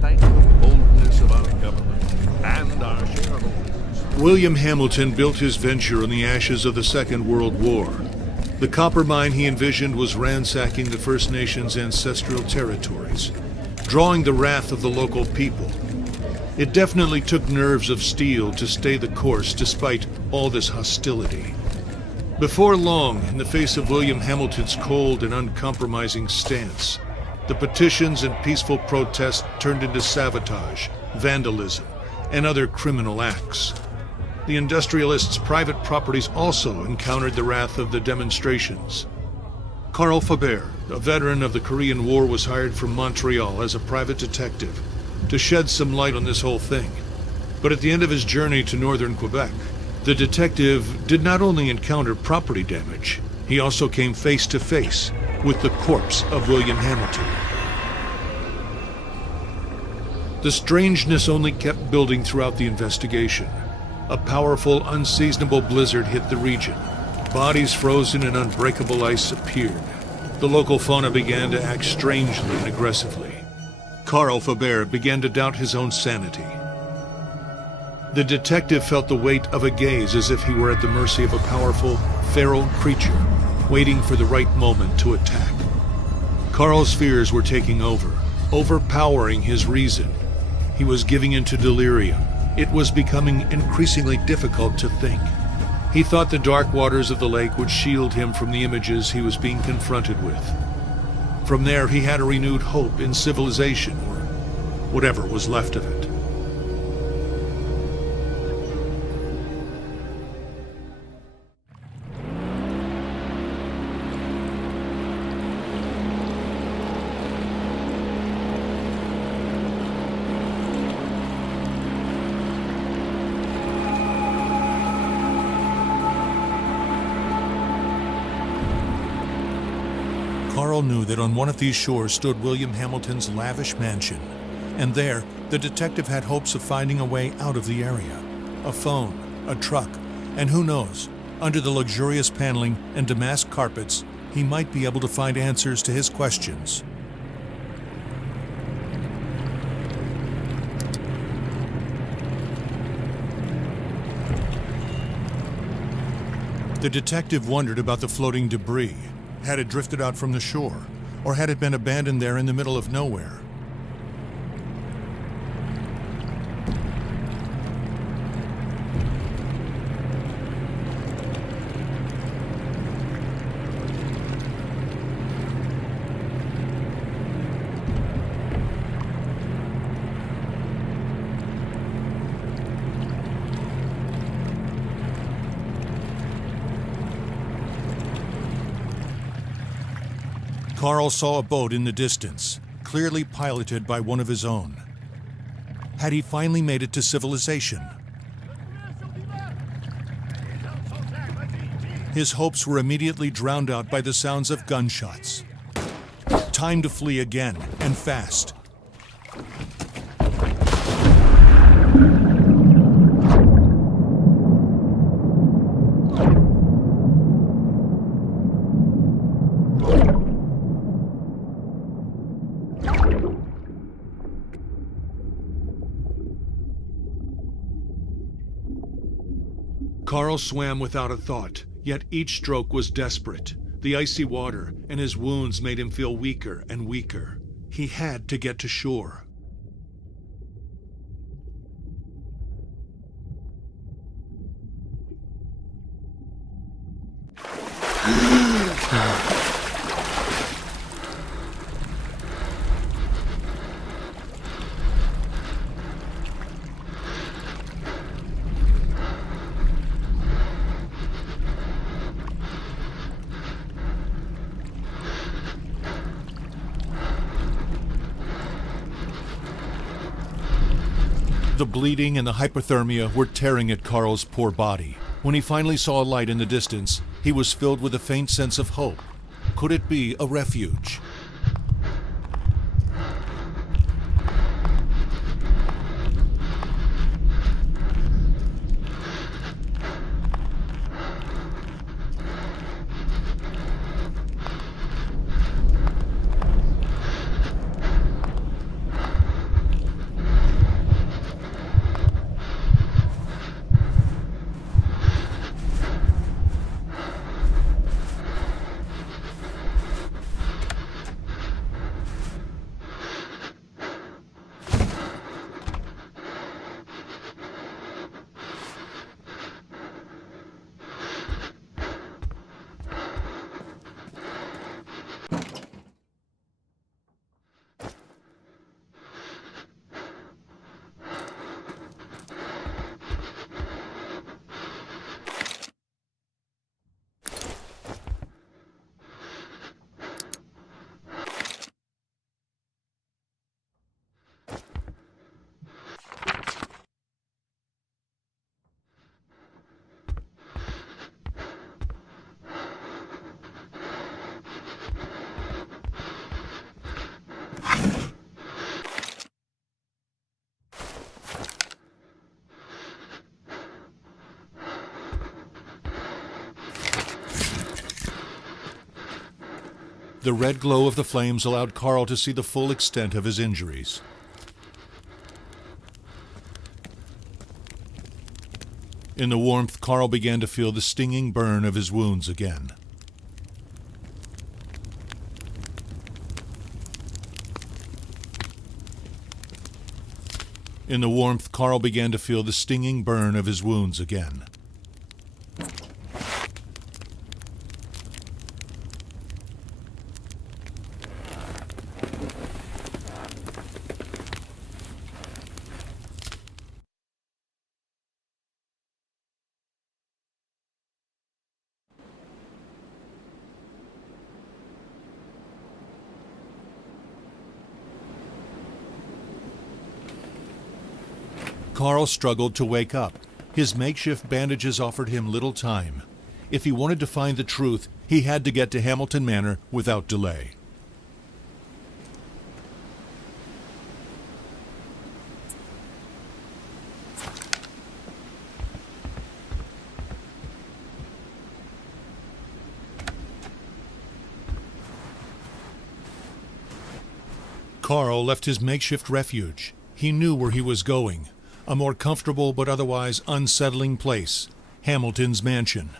Thank the boldness of our government and our shareholders. William Hamilton built his venture on the ashes of the Second World War. The copper mine he envisioned was ransacking the First Nations' ancestral territories, drawing the wrath of the local people. It definitely took nerves of steel to stay the course despite all this hostility. Before long, in the face of William Hamilton's cold and uncompromising stance, the petitions and peaceful protests turned into sabotage, vandalism, and other criminal acts. The industrialists' private properties also encountered the wrath of the demonstrations. Carl Faubert, a veteran of the Korean War, was hired from Montreal as a private detective to shed some light on this whole thing. But at the end of his journey to northern Quebec, the detective did not only encounter property damage, he also came face to face with the corpse of William Hamilton. The strangeness only kept building throughout the investigation. A powerful, unseasonable blizzard hit the region. Bodies frozen in unbreakable ice appeared. The local fauna began to act strangely and aggressively. Carl Faubert began to doubt his own sanity. The detective felt the weight of a gaze as if he were at the mercy of a powerful, feral creature, waiting for the right moment to attack. Carl's fears were taking over, overpowering his reason. He was giving into delirium. It was becoming increasingly difficult to think. He thought the dark waters of the lake would shield him from the images he was being confronted with. From there, he had a renewed hope in civilization, or whatever was left of it. Carl knew that on one of these shores stood William Hamilton's lavish mansion, and there the detective had hopes of finding a way out of the area. A phone, a truck, and who knows, under the luxurious paneling and damask carpets, he might be able to find answers to his questions. The detective wondered about the floating debris. Had it drifted out from the shore, or had it been abandoned there in the middle of nowhere? Carl saw a boat in the distance, clearly piloted by one of his own. Had he finally made it to civilization? His hopes were immediately drowned out by the sounds of gunshots. Time to flee again, and fast. Carl swam without a thought, yet each stroke was desperate. The icy water and his wounds made him feel weaker and weaker. He had to get to shore. The bleeding and the hypothermia were tearing at Carl's poor body. When he finally saw a light in the distance, he was filled with a faint sense of hope. Could it be a refuge? The red glow of the flames allowed Carl to see the full extent of his injuries. In the warmth, Carl began to feel the stinging burn of his wounds again. In the warmth, Carl began to feel the stinging burn of his wounds again. Carl struggled to wake up. His makeshift bandages offered him little time. If he wanted to find the truth, he had to get to Hamilton Manor without delay. Carl left his makeshift refuge. He knew where he was going. A more comfortable but otherwise unsettling place, Hamilton's mansion.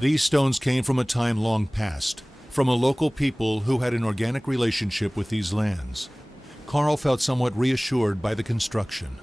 These stones came from a time long past, from a local people who had an organic relationship with these lands. Carl felt somewhat reassured by the construction.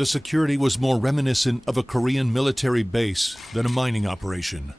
The security was more reminiscent of a Korean military base than a mining operation.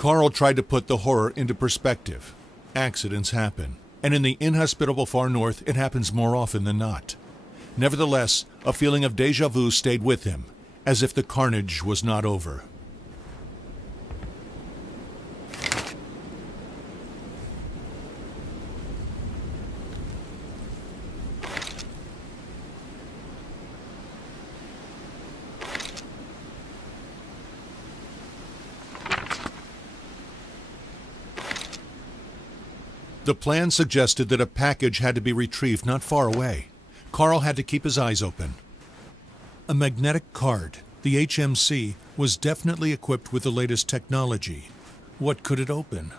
Carl tried to put the horror into perspective. Accidents happen, and in the inhospitable far north it happens more often than not. Nevertheless, a feeling of déjà vu stayed with him, as if the carnage was not over. The plan suggested that a package had to be retrieved not far away. Carl had to keep his eyes open. A magnetic card, the HMC, was definitely equipped with the latest technology. What could it open?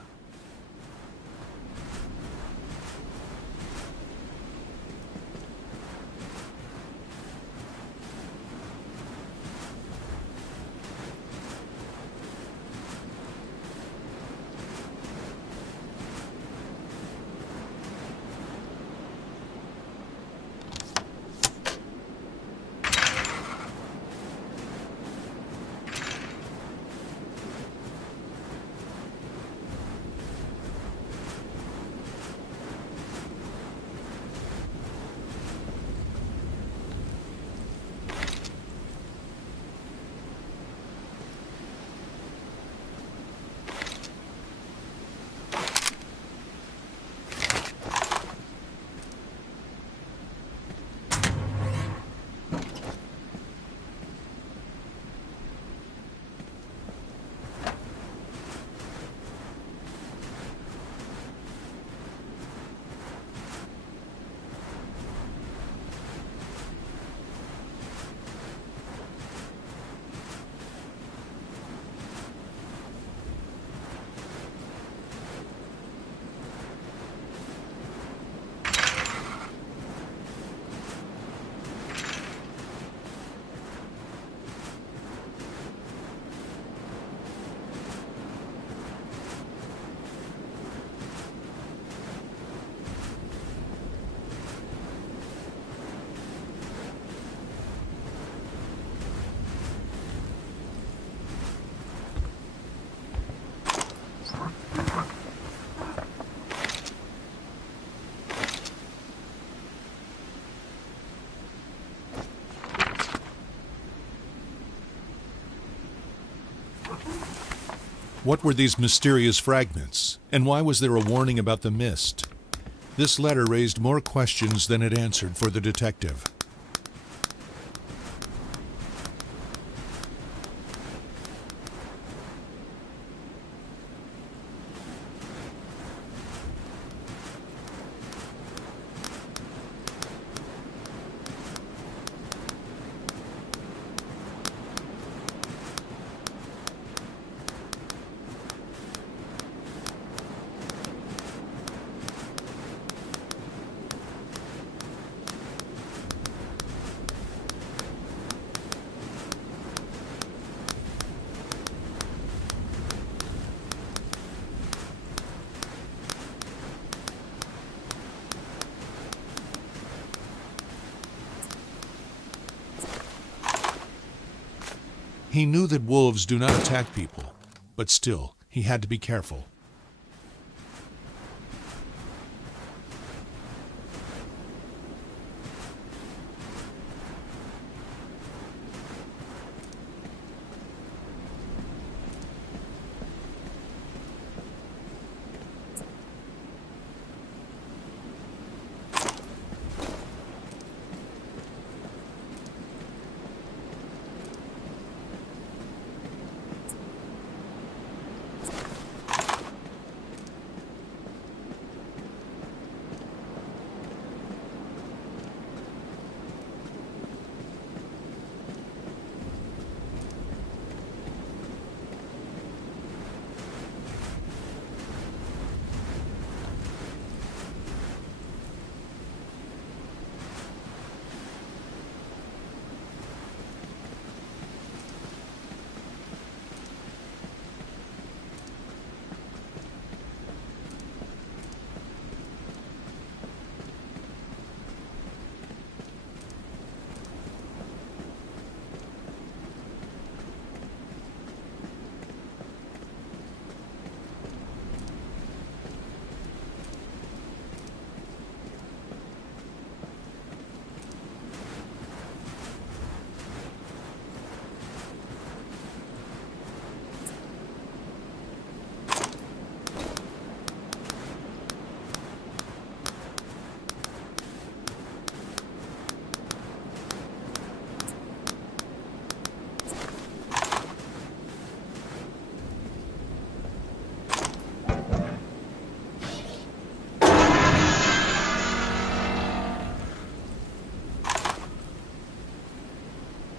What were these mysterious fragments, and why was there a warning about the mist? This letter raised more questions than it answered for the detective. He knew that wolves do not attack people, but still, he had to be careful.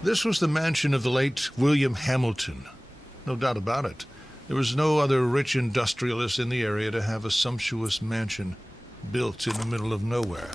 This was the mansion of the late William Hamilton. No doubt about it. There was no other rich industrialist in the area to have a sumptuous mansion built in the middle of nowhere.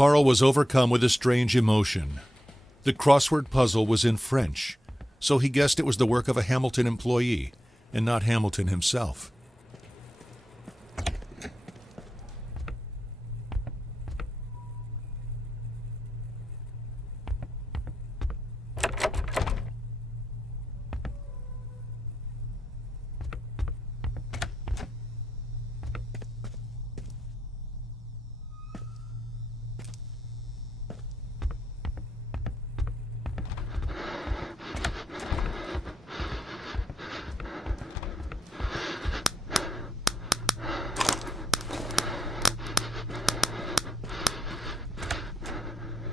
Carl was overcome with a strange emotion. The crossword puzzle was in French, so he guessed it was the work of a Hamilton employee, and not Hamilton himself.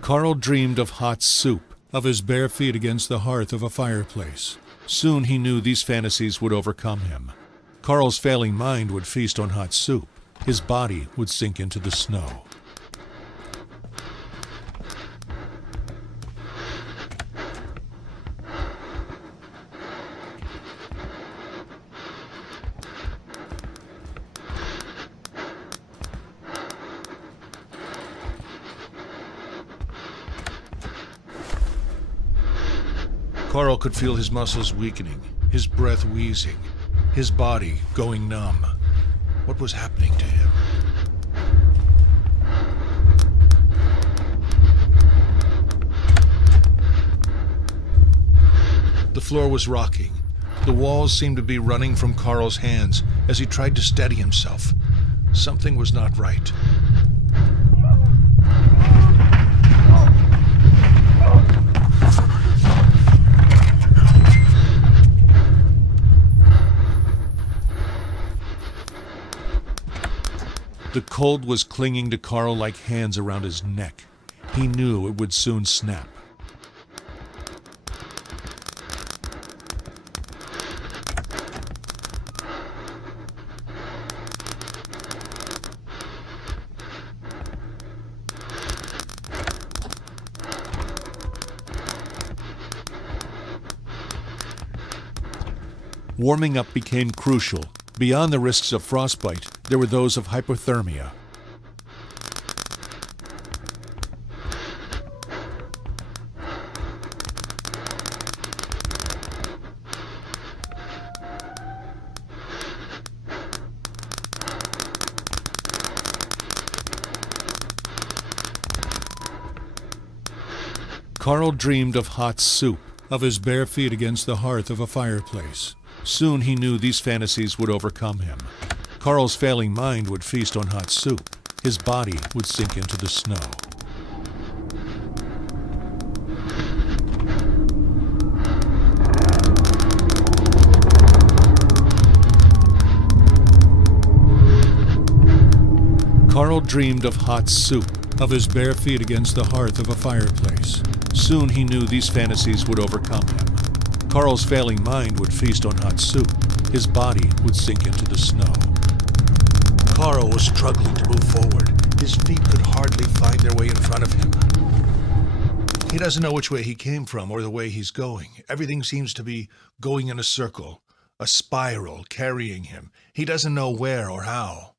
Carl dreamed of hot soup, of his bare feet against the hearth of a fireplace. Soon he knew these fantasies would overcome him. Carl's failing mind would feast on hot soup. His body would sink into the snow. Carl could feel his muscles weakening, his breath wheezing, his body going numb. What was happening to him? The floor was rocking. The walls seemed to be running from Carl's hands as he tried to steady himself. Something was not right. The cold was clinging to Carl like hands around his neck. He knew it would soon snap. Warming up became crucial. Beyond the risks of frostbite, there were those of hypothermia. Carl dreamed of hot soup, of his bare feet against the hearth of a fireplace. Soon he knew these fantasies would overcome him. Carl's failing mind would feast on hot soup. His body would sink into the snow. Carl dreamed of hot soup, of his bare feet against the hearth of a fireplace. Soon he knew these fantasies would overcome him. Carl's failing mind would feast on hot soup. His body would sink into the snow. Carl was struggling to move forward. His feet could hardly find their way in front of him. He doesn't know which way he came from or the way he's going. Everything seems to be going in a circle, a spiral carrying him. He doesn't know where or how.